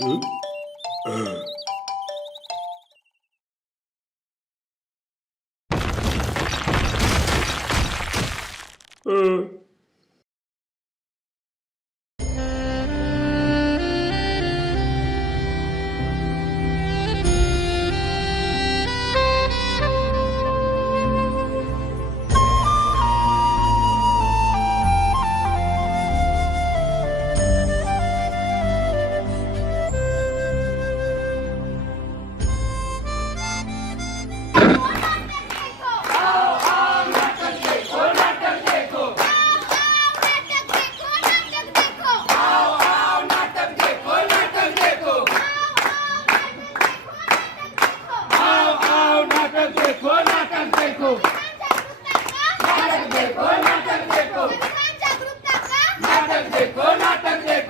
हं? अ,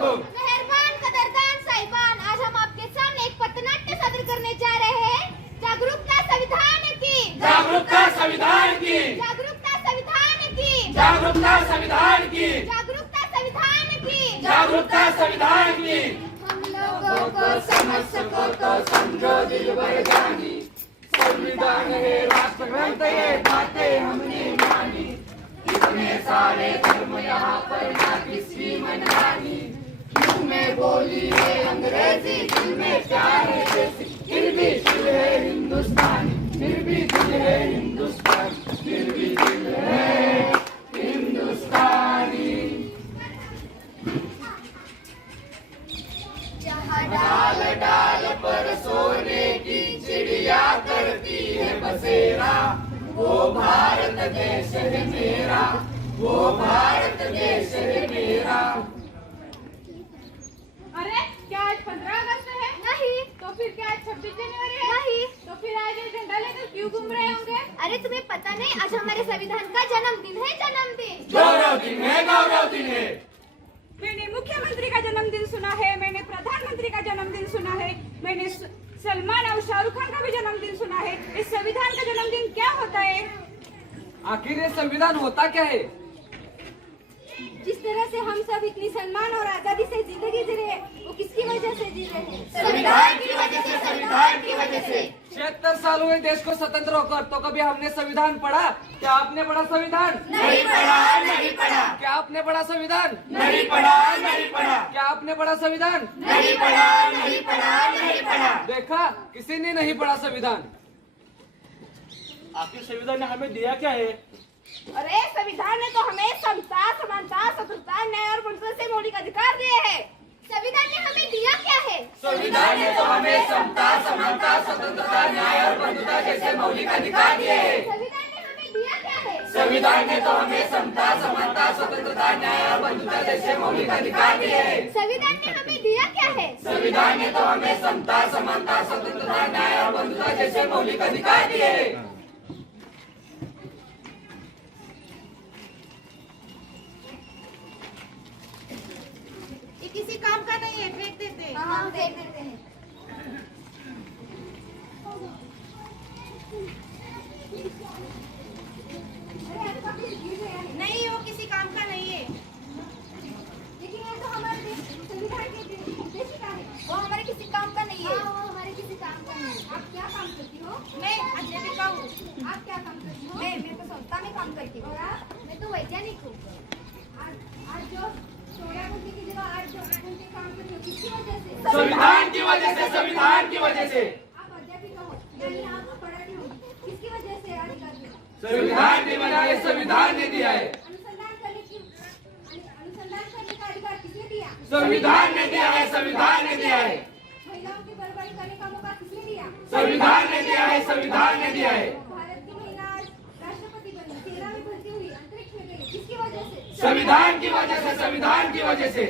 मेहरबान कदरदान साहिबान, आज हम आपके सामने एक पथनाट्य सादर करने जा रहे हैं। जागरूकता संविधान की, जागरूकता संविधान की, जागरूकता संविधान की, जागरूकता संविधान की, जागरूकता संविधान की, जागरूकता संविधान की। हम लोगों को समझ सको तो समझो दिल भर जानी, संविधान है राष्ट्र ग्रंथ, ये बातें हमने मानी। इतने सारे धर्म यहाँ पर ना किसी मनमानी। मुंह में बोली है अंग्रेजी, दिल में प्यार है देसी। फिर भी दिल है हिंदुस्तानी, फिर भी दिल है हिंदुस्तानी, फिर भी दिल है हिंदुस्तानी। जहाँ डाल डाल पर सोने की चिड़िया करती है बसेरा, वो भारत देश है मेरा, वो भारत देश है मेरा। अरे क्या आज 15 अगस्त है? नहीं, तो फिर क्या आज 26 जनवरी है? नहीं। तो फिर आज ये झंडा लेकर क्यों घूम रहे होंगे? अरे तुम्हें पता नहीं, आज हमारे संविधान का जन्मदिन है। जन्मदिन गौरव दिन है, गौरव दिन है। मैंने मुख्यमंत्री का जन्मदिन सुना है, मैंने प्रधानमंत्री का जन्मदिन सुना है, मैंने सलमान और शाहरुख खान का भी जन्मदिन सुना है। इस संविधान का जन्मदिन क्या होता है? आखिर ये संविधान होता क्या है? जिस तरह से हम सब इतनी सम्मान और आजादी से जिंदगी जी रहे हैं, वो किसकी वजह से जी रहे हैं? संविधान की वजह से, संविधान की वजह से। 76 साल हुए देश को स्वतंत्र होकर, तो कभी हमने संविधान पढ़ा? क्या आपने पढ़ा संविधान? नहीं पढ़ा, नहीं पढ़ा, क्या आपने पढ़ा संविधान? नहीं पढ़ा, नहीं पढ़ा, क्या आपने पढ़ा संविधान? नहीं पढ़ा, नहीं पढ़ा, नहीं पढ़ा। देखा, किसी ने नहीं पढ़ा संविधान। आखिर संविधान ने हमें दिया क्या है? अरे संविधान ने तो हमें समता, समानता, स्वतंत्रता, न्याय और बंधुता से मौलिक अधिकार दिए हैं। संविधान ने हमें दिया क्या है? संविधान ने तो हमें समता, समानता, स्वतंत्रता, न्याय और बंधुता जैसे मौलिक अधिकार दिए हैं। संविधान ने हमें दिया क्या है? संविधान ने तो हमें समता, समानता, स्वतंत्रता, न्याय और बंधुता जैसे मौलिक अधिकार दिए हैं। संविधान ने हमें दिया क्या है? संविधान ने तो हमें समता, समानता, स्वतंत्रता, न्याय और बंधुता जैसे मौलिक अधिकार दिए हैं। ये किसी काम का नहीं है, फेंक देते हैं। हाँ, फेंक देते हैं। नहीं, वो किसी काम का नहीं है। लेकिन ये तो हमारे संविधान के उद्देश्य का है। वो हमारे किसी काम का नहीं है। हाँ, वो हमारे किसी काम का नहीं है। आप क्या काम करती हो? मैं अध्यापिका हूँ। आप क्या काम करती हो? मैं तो संस्था में काम करती हूँ। और आप? मैं तो वैज्ञानिक हूँ। आज जो 16 घंटे की जगह 8 घंटे काम करती हो, किसकी वजह से? संविधान की वजह से, संविधान की वजह से। आप अध्यापिका हो, यानी आप पढ़ाती हो, किसकी वजह से अधिकार दिया? संविधान ने बनाया, संविधान ने दिया है। अनुसंधान करने का अधिकार किसने दिया? संविधान ने दिया है, संविधान ने दिया है। महिलाओं की बर्बादी करने का मौका किसने दिया? संविधान ने दिया है, संविधान ने दिया है। भारत की महिला आज राष्ट्रपति बनी, सेना में भर्ती हुई, अंतरिक्ष में गई, किसकी वजह से? संविधान की वजह से, संविधान की वजह से।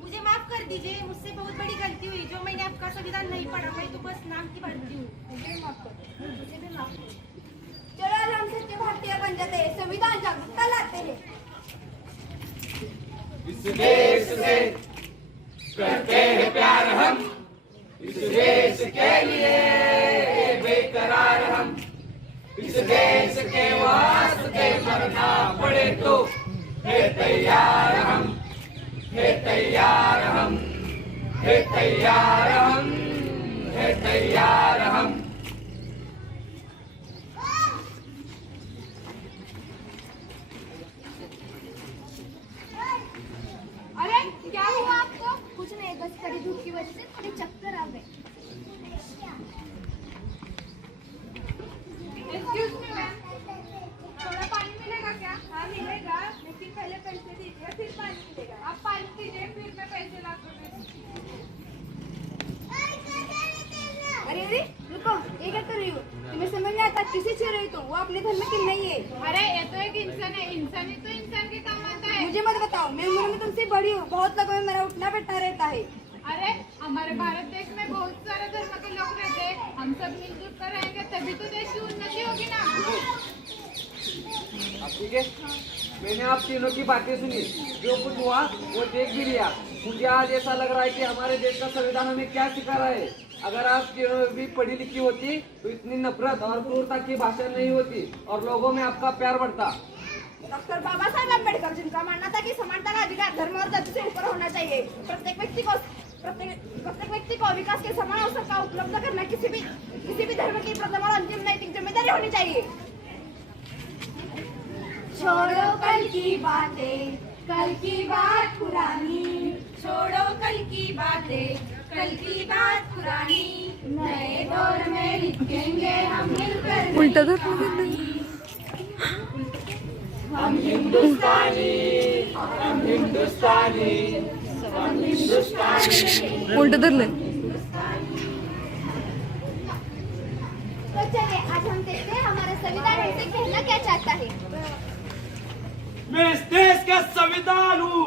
मुझे माफ कर दीजिए, मुझसे बहुत बड़ी गलती हुई। जो मैंने आपका संविधान नहीं पढ़ा, मैं तो बस नाम की पढ़ती हूँ। मुझे माफ कर, मुझे भी माफ कर। चलो आज हम सच्चे भारतीय बन जाते हैं, संविधान जागरूकता लाते हैं। इस देश से करते हैं प्यार हम, इस देश के लिए बेकरार हम। इस देश के वास्ते मरना पड़े तो है तैयार हम, है तैयार हम, है तैयार हम, है तैयार हम। अरे क्या हुआ आपको? कुछ नहीं, बस कड़ी धूप की वजह से थोड़े चक्कर आ गए। एक्सक्यूज मी मैम, थोड़ा पानी मिलेगा क्या? हाँ मिलेगा, लेकिन पहले पैसे दीजिए फिर पानी मिलेगा। आप पानी दीजिए फिर मैं पैसे ला कर दूंगी। अरे रुको, ये क्या कर रही हो? तुम्हें समझ नहीं आता किसे छेड़ रही? तो वो अपने धर्म की नहीं है। अरे ये तो एक इंसान है, इंसान ही तो इंसान के काम आता है। मुझे मत बताओ, मैं उम्र में तुमसे बड़ी हूँ, बहुत लोगों में मेरा उठना बैठना रहता है। अरे हमारे भारत देश में बहुत सारे धर्म के लोग रहते हैं, हम सब मिलजुल कर रहेंगे तभी तो देश की उन्नति होगी ना। अब ठीक है, मैंने आप तीनों की बातें सुनी, जो कुछ हुआ वो देख भी लिया। मुझे आज ऐसा लग रहा है कि हमारे देश का संविधान हमें क्या सिखा रहा है। अगर आप तीनों भी पढ़ी लिखी होती तो इतनी नफरत और क्रूरता की भाषा नहीं होती और लोगों में आपका प्यार बढ़ता। डॉक्टर बाबा साहेब अम्बेडकर, जिनका मानना था कि समानता का अधिकार धर्म और जाति से ऊपर होना चाहिए, प्रत्येक व्यक्ति को विकास के समान अवसर का उपलब्ध करना किसी भी धर्म की प्रथम और अंतिम नैतिक जिम्मेदारी होनी चाहिए। छोड़ो कल की बातें, कल की बात पुरानी, छोड़ो कल की बातें, कल की बात पुरानी, नए दौर में लिखेंगे हम मिलकर उल्टा हम हिंदुस्तानी, हम हिंदुस्तानी, हम हिंदुस्तानी। उल्टा धर ले। तो चलिए आज हम देखते हैं हमारा संविधान हमसे कहना क्या चाहता है। मैं इस देश का संविधान हूँ,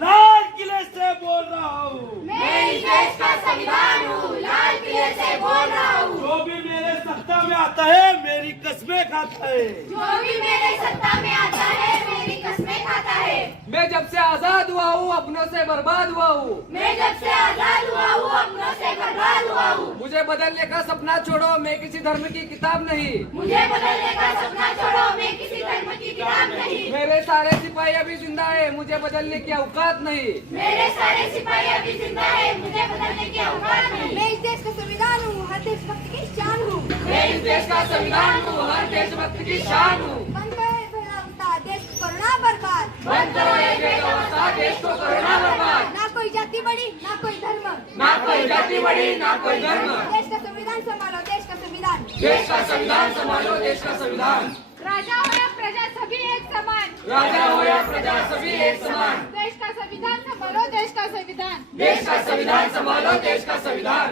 लाल किले से बोल रहा हूँ। मैं इस देश का संविधान हूँ, लाल किले से बोल रहा हूँ। जो भी मेरे सत्ता में आता है मेरी कस्में खाता है। जो भी मेरे सत्ता में आता है मेरी कस्में खाता है। मैं जब से आजाद हुआ हूँ अपनों से बर्बाद हुआ हूँ। मैं जब से आजाद हुआ हूँ अपनों से बर्बाद हुआ हूँ। मुझे बदलने का सपना छोड़ो, मैं किसी धर्म की किताब नहीं। मुझे बदलने का सपना छोड़ो, मैं किसी धर्म की किताब नहीं। मेरे सारे सिपाही अभी जिंदा है, मुझे बदलने की औकात नहीं। मेरे सारे सिपाही अभी जिंदा है, मुझे बदलने की औकात नहीं। मैं इस देश का संविधान हूँ, हर देशभक्त की शान हूँ। मैं इस देश का संविधान हूँ, हर देशभक्त की शान हूँ। बंद करो ये बेअवस्था, देश को करना बर्बाद। बंद करो ये बेअवस्था, देश को करना बर्बाद। ना कोई जाति बड़ी, ना कोई धर्म, ना कोई जाति बड़ी, ना कोई धर्म। देश का संविधान संभालो, देश का संविधान। देश का संविधान संभालो, देश का संविधान। राजा हो या प्रजा सभी एक समान, राजा हो या प्रजा सभी एक समान। देश का संविधान संभालो, देश का संविधान। देश का संविधान संभालो, देश का संविधान।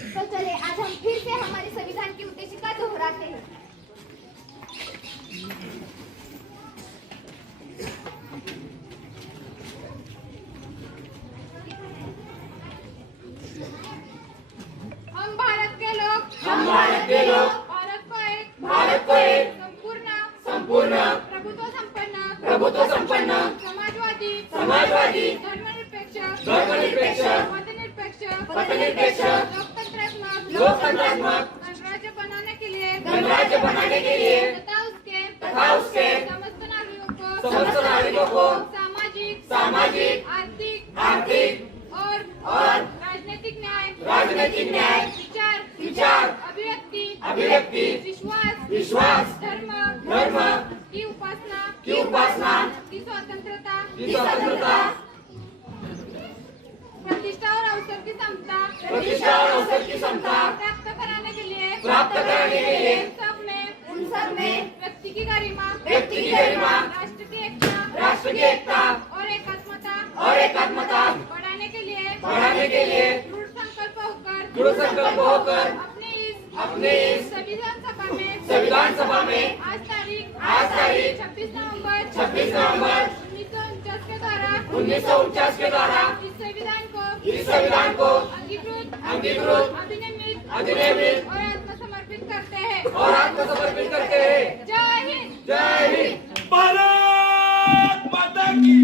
तो चले आज हम फिर से हमारे संविधान की उद्देशिका दोहराते हैं। हम भारत के लोग, हम भारत के लोग, भारत को एक संपूर्ण प्रभुत्व संपन्न समाजवादी धर्मनिरपेक्ष लोकतंत्रात्मक गणराज्य बनाने के लिए तथा उसके समस्त नागरिकों को सामाजिक आर्थिक और राजनीतिक न्याय विचार अभिव्यक्ति विश्वास धर्म की उपासना की स्वतंत्रता प्रतिष्ठा और अवसर की समता प्राप्त कराने के लिए उन सब में व्यक्ति की गरिमा राष्ट्र की एकता और एकात्मता बढ़ाने के लिए दृढ़ संकल्प होकर अपने इस संविधान सभा में आज तारीख 26 नवंबर 1949 के द्वारा इस संविधान को अंगीकृत अधिनियमित और आत्मसमर्पित करते हैं। जय हिंद। भारत माता की